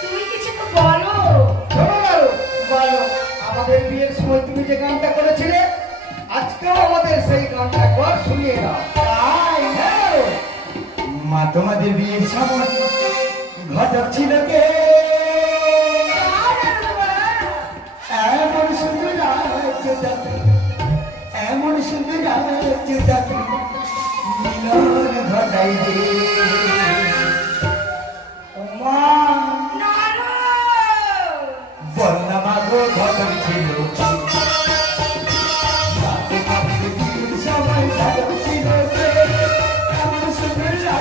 তুমি কিছু বলো বলো। আমাদের বিয়ের সময় তুমি যে গানটা করেছিলে আজকেও আমাদের সেই গানটা একবার শুনিয়ে দাও। মা তোমাদের বিয়ের সময় ঘটক ছিল কে? এমন সুন্দর এমন সুন্দর ঘটাই দে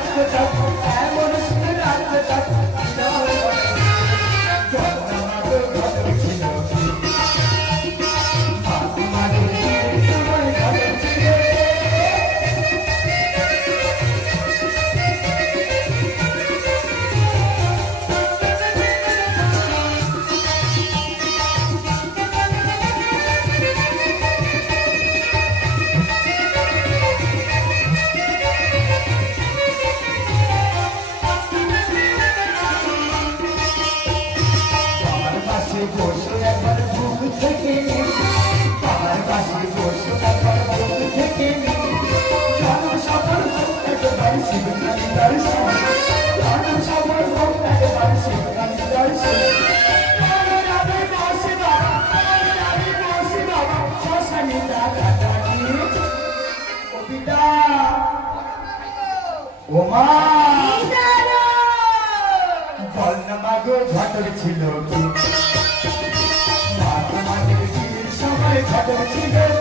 তাকে, এমন সুন্দর লাগছে বসে একবার ঘুম থেকে। আমার পাশে বসে একবার ঘুম থেকে নে। জানো সবার হোক একেবারে শিবকালী দর্শন। জানো সবার হোক একেবারে শিবকালী দর্শন। আমার আমি বসে বাবা, আমার আমি বসে বাবা, শ্মশানে টাকা কাটিয়ে। ও পিতা, ও মা বল না মাগো ছিল কি সবাই ঘটক ছিল কে?